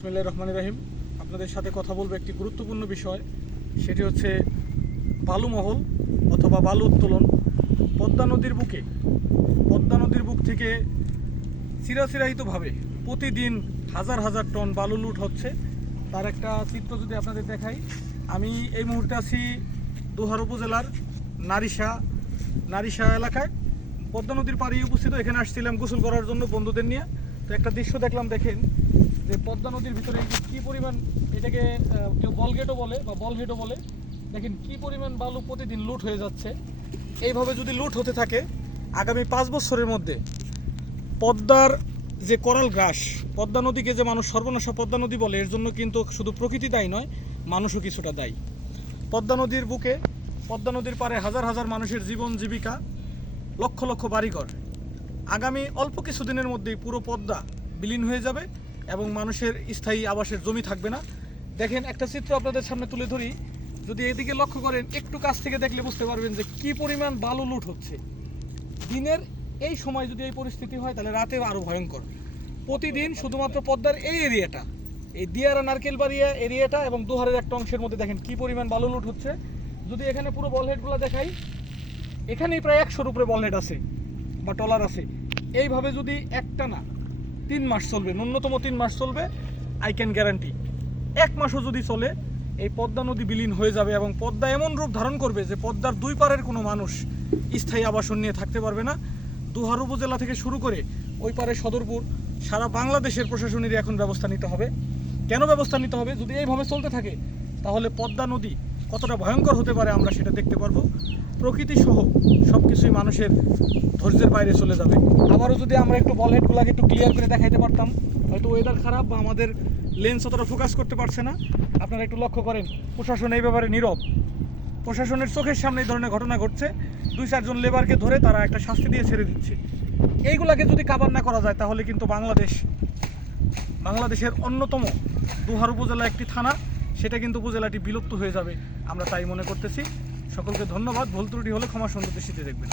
বিসমিল্লাহির রহমানির রহিম। আপনাদের সাথে কথা বলব একটি গুরুত্বপূর্ণ বিষয়। সেটি হচ্ছে বালুমহল অথবা বালু উত্তোলন। পদ্মা নদীর বুকে, পদ্মা নদীর বুক থেকে চিরাচিরাহিতভাবে প্রতিদিন হাজার হাজার টন বালু লুট হচ্ছে। তার একটা চিত্র যদি আপনাদের দেখাই, আমি এই মুহূর্তে আছি দোহার উপজেলার নারিশা নারিশা এলাকায়। পদ্মা নদীর পাড়ে উপস্থিত। এখানে আসছিলাম গোসল করার জন্য বন্ধুদের নিয়ে। তো একটা দৃশ্য দেখলাম, দেখেন, যে পদ্মা নদীর ভিতরে কি পরিমাণ এটাকে কেউ বলগেটও বলে বা বলহেডও বলে, দেখেন কি পরিমাণ বালু প্রতিদিন লুট হয়ে যাচ্ছে। এইভাবে যদি লুট হতে থাকে, আগামী পাঁচ বছরের মধ্যে পদ্মার যে করাল গ্রাস, পদ্মা নদীকে যে মানুষ সর্বনাশা পদ্মা নদী বলে, এর জন্য কিন্তু শুধু প্রকৃতি দায়ী নয়, মানুষও কিছুটা দায়ী। পদ্মা নদীর বুকে, পদ্মা নদীর পারে হাজার হাজার মানুষের জীবন জীবিকা, লক্ষ লক্ষ বাড়িঘর। আগামী অল্প কিছুদিনের মধ্যেই পুরো পদ্মা বিলীন হয়ে যাবে এবং মানুষের স্থায়ী আবাসের জমি থাকবে না। দেখেন, একটা চিত্র আপনাদের সামনে তুলে ধরি। যদি এদিকে লক্ষ্য করেন, একটু কাছ থেকে দেখলে বুঝতে পারবেন যে কি পরিমাণ বালু লুট হচ্ছে। দিনের এই সময় যদি এই পরিস্থিতি হয়, তাহলে রাতে আরও ভয়ঙ্কর। প্রতিদিন শুধুমাত্র পদ্মার এই এরিয়াটা, এই দিয়ারা নারকেলবাড়িয়া এরিয়াটা এবং দুহারের একটা অংশের মধ্যে দেখেন কি পরিমাণ বালু লুট হচ্ছে। যদি এখানে পুরো বলহেডগুলো দেখাই, এখানেই প্রায় একশোর উপরে বলহেড আছে। বা টলার আছে, এইভাবে যদি একটা না, তিন মাস চলবে, ন্যূনতম তিন মাস চলবে আই ক্যান গ্যারান্টি এক মাসও যদি চলে, এই পদ্মা নদী বিলীন হয়ে যাবে এবং পদ্মা এমন রূপ ধারণ করবে যে পদ্মার দুই পারের কোনো মানুষ স্থায়ী আবাসন নিয়ে থাকতে পারবে না। দুহার উপজেলা থেকে শুরু করে ওই পারে সদরপুর, সারা বাংলাদেশের প্রশাসনেরই এখন ব্যবস্থা নিতে হবে। কেন ব্যবস্থা নিতে হবে? যদি এইভাবে চলতে থাকে, তাহলে পদ্মা নদী কতটা ভয়ঙ্কর হতে পারে আমরা সেটা দেখতে পারব। প্রকৃতি সহ সব কিছুই মানুষের ধৈর্যের বাইরে চলে যাবে। আবারও যদি আমরা একটু বল হেডগুলোকে একটু ক্লিয়ার করে দেখাইতে পারতাম, হয়তো ওয়েদার খারাপ বা আমাদের লেন্স অতটা ফোকাস করতে পারছে না। আপনারা একটু লক্ষ্য করেন, প্রশাসন এই ব্যাপারে নীরব। প্রশাসনের চোখের সামনে এই ধরনের ঘটনা ঘটছে। দুই চারজন লেবারকে ধরে তারা একটা শাস্তি দিয়ে ছেড়ে দিচ্ছে। এইগুলাকে যদি কাবার না করা যায়, তাহলে কিন্তু বাংলাদেশ, বাংলাদেশের অন্যতম দুহার উপজেলা একটি থানা। সেটা কিন্তু উপজেলাটি বিলুপ্ত হয়ে যাবে। আমরা তাই মনে করতেছি। সকলকে ধন্যবাদ। ভুল ত্রুটি হলে ক্ষমা সুন্দর দৃষ্টিতে দেখবেন।